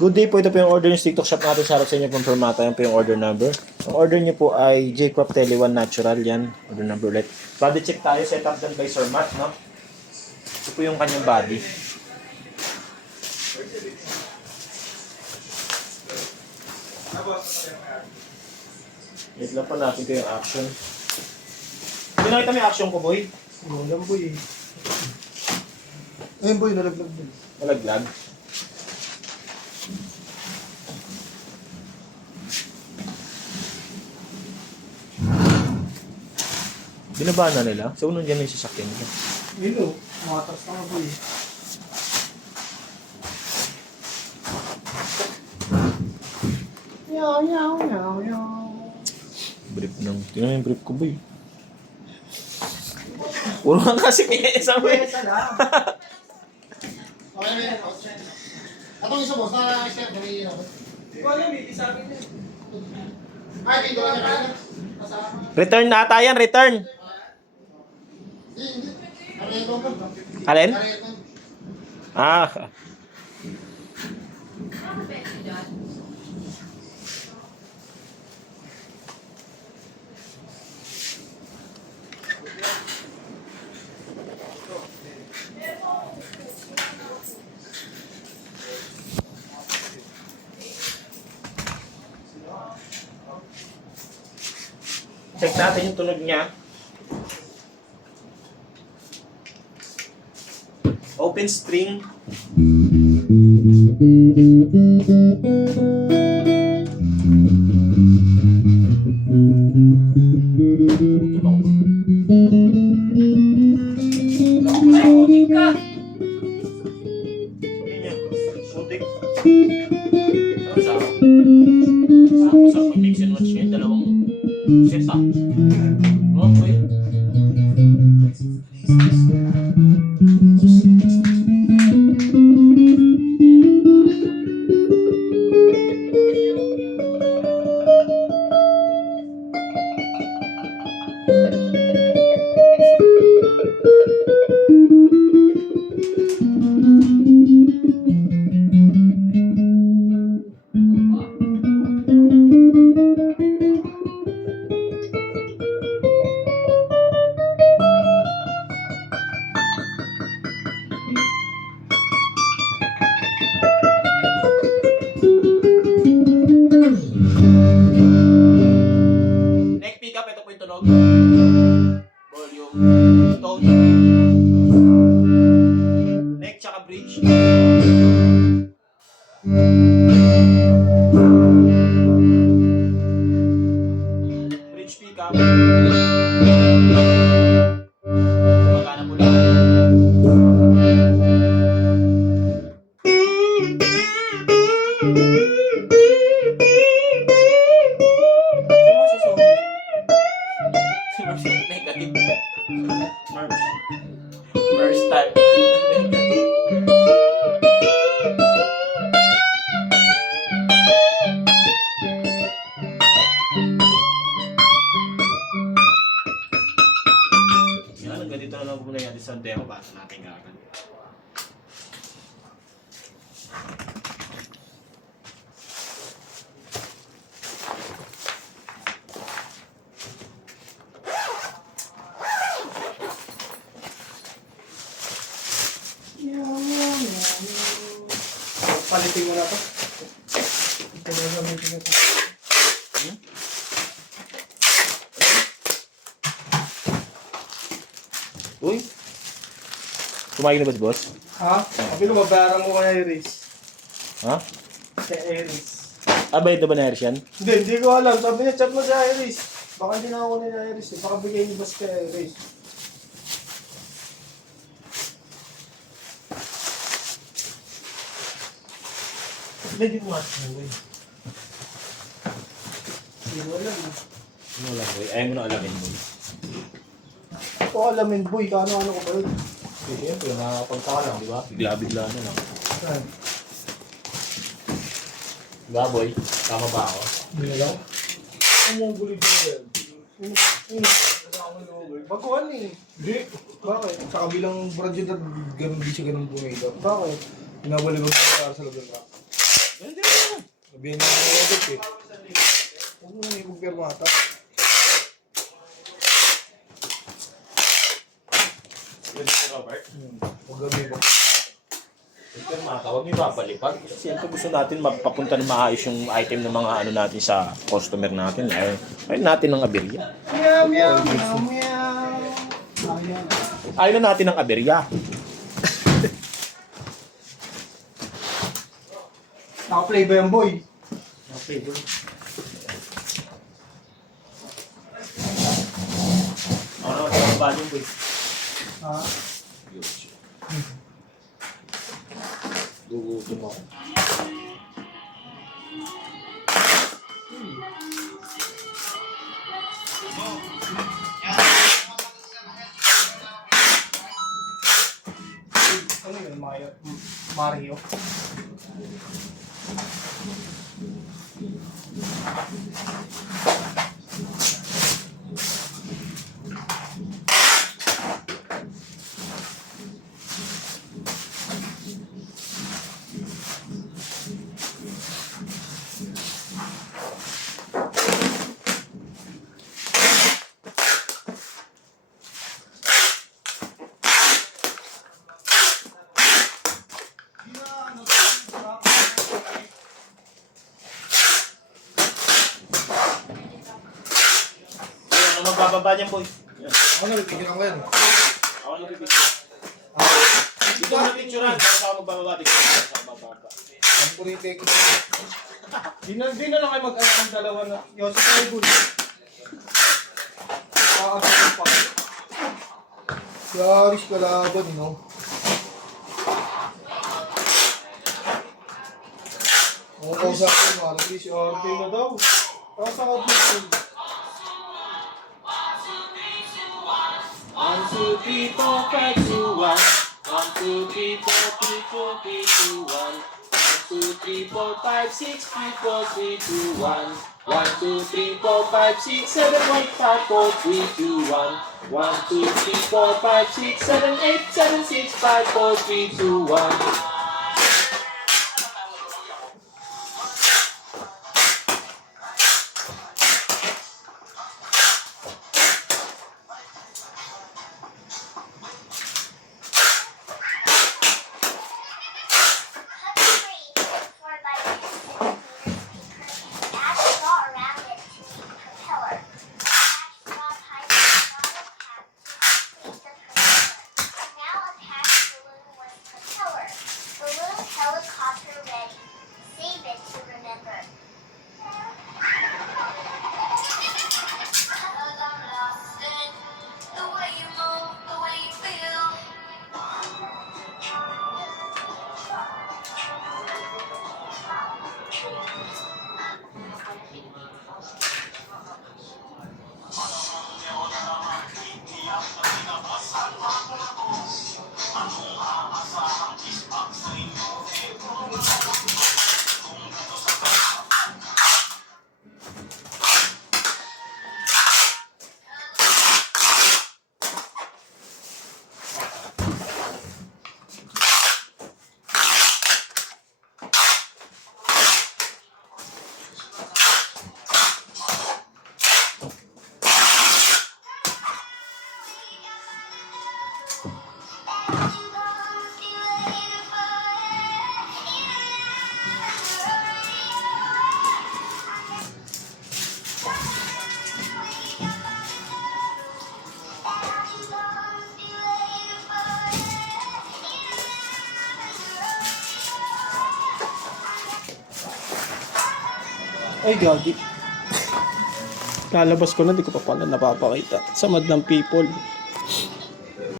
Good day po, ito po yung order ng TikTok shop natin. Shoutout sa inyo pong Permata. Yan po yung order number. Ang order niyo po ay J-Crop Tele 1 Natural. Yan, order number ulit. Body check tayo, set up done by Sir Matt, no? Ito po yung kanyang body. Wait lang po natin ko yung action. Hindi nakita mo yung action ko, boy? Wala boy. Ayun boy, nalaglag boy. Malaglag. Binabaan na nila? So, unong dyan yung sasakyan nila. Ayun o, matas na nga boy. Yaw. Brief ng... Tingnan yung brief ko, boy. Puro nga kasi piyesa mo eh. Pesa lang. Okay, atong isa boss, na-share kami yun ako. Wala, may isa akin yun. Ay, dito lang niya kayo. Return na ata yan, return. Hindi. Kareto mo. Alin? Kareto. Ah. Check natin yung tunog niya. Open string. Mix and match niya, dalawang set up. Okay. Neck pickup, ito po yung tunog. Volume, tone. Neck tsaka bridge. Bridge pickup. Magana po lang. Negative. First time. Yan, hanggang dito na lang muna yan sa demo para sa natin gagawin. Palitin mo na to. Ito na gamitin na to. Uy! Kumain na ba si boss? Ha? Sabi ko, babayaran mo kay Iris. Ha? Kay Iris. Bayad na ba na Iris yan? Hindi ko alam. Sabi niya, chat mo si Iris. Baka hindi na ako ni Iris eh. Baka bigay ni boss kay Iris. Hindi mo nga. Hindi Hindi mo alam eh. mo alam, boy. Ayaw mo na alamin, boy. Ito alamin boy, kano-ano ko ba yun? Siyempre, nakakapagtaka lang, di ba? Bigla-bigla na lang. Saan? Diba, boy? Tama ba ako? Hindi na lang. Ano yung gulig mo yan? Baguhan eh. Hindi. Bakit? Sa kabilang brand yun, ganun di siya ganun bumida. Bakit? Pinabaliwag sa para sa loob ng truck. Hindi naman. Sabihin niya ng edit eh. Huwag mo nang ipagpirma ata. Yun si Robert. Huwag gabi mo. Pero huwag niyo babalikan. Siyempre gusto natin mapapunta na maayos yung item ng mga ano natin sa customer natin. Ayaw natin ng aberya. Meow, meow, meow, meow. Ayan. Ayaw na natin ng aberya. Naka-play ba yan, boy? Okay, bro. Ano, ba yung boy? Ha? Gugutom ako. Ano yun, Mario? Ano magbababa niyan, boy? Yan. Ako na, bibigyan ko yan. Ako na pipicture. Dito na picturean. Para ako magbababa. Picture sa magbababa. Ang purite ko. Di na lang kayo mag-anak ng dalawa na. Yosef ay good. Kakasakit pa. Yaris kalaban, you know. Ako kausap ko, Maris. Yorte na daw. Kakasakit mo. 1, 2, 3, 4, 5, 2, 1. 1, 2, 3, 4, 3, 4, 3, 2, 1. 1, 2, 3, 4, 5, 6, 3, 4, 3, 2, 1. 1, 2, 3, 4, 5, 6, 7, 8, 5, 4, 3, 2, 1. 1, 2, 3, 4, 5, 6, 7, 8, 7, 6, 5, 4, 3, 2, 1. Helicopter ready. Save it to remember. The way you move, the way you feel. Ay, gagi. Lalabas ko na, di ko pa pala napapakita. Samad ng people.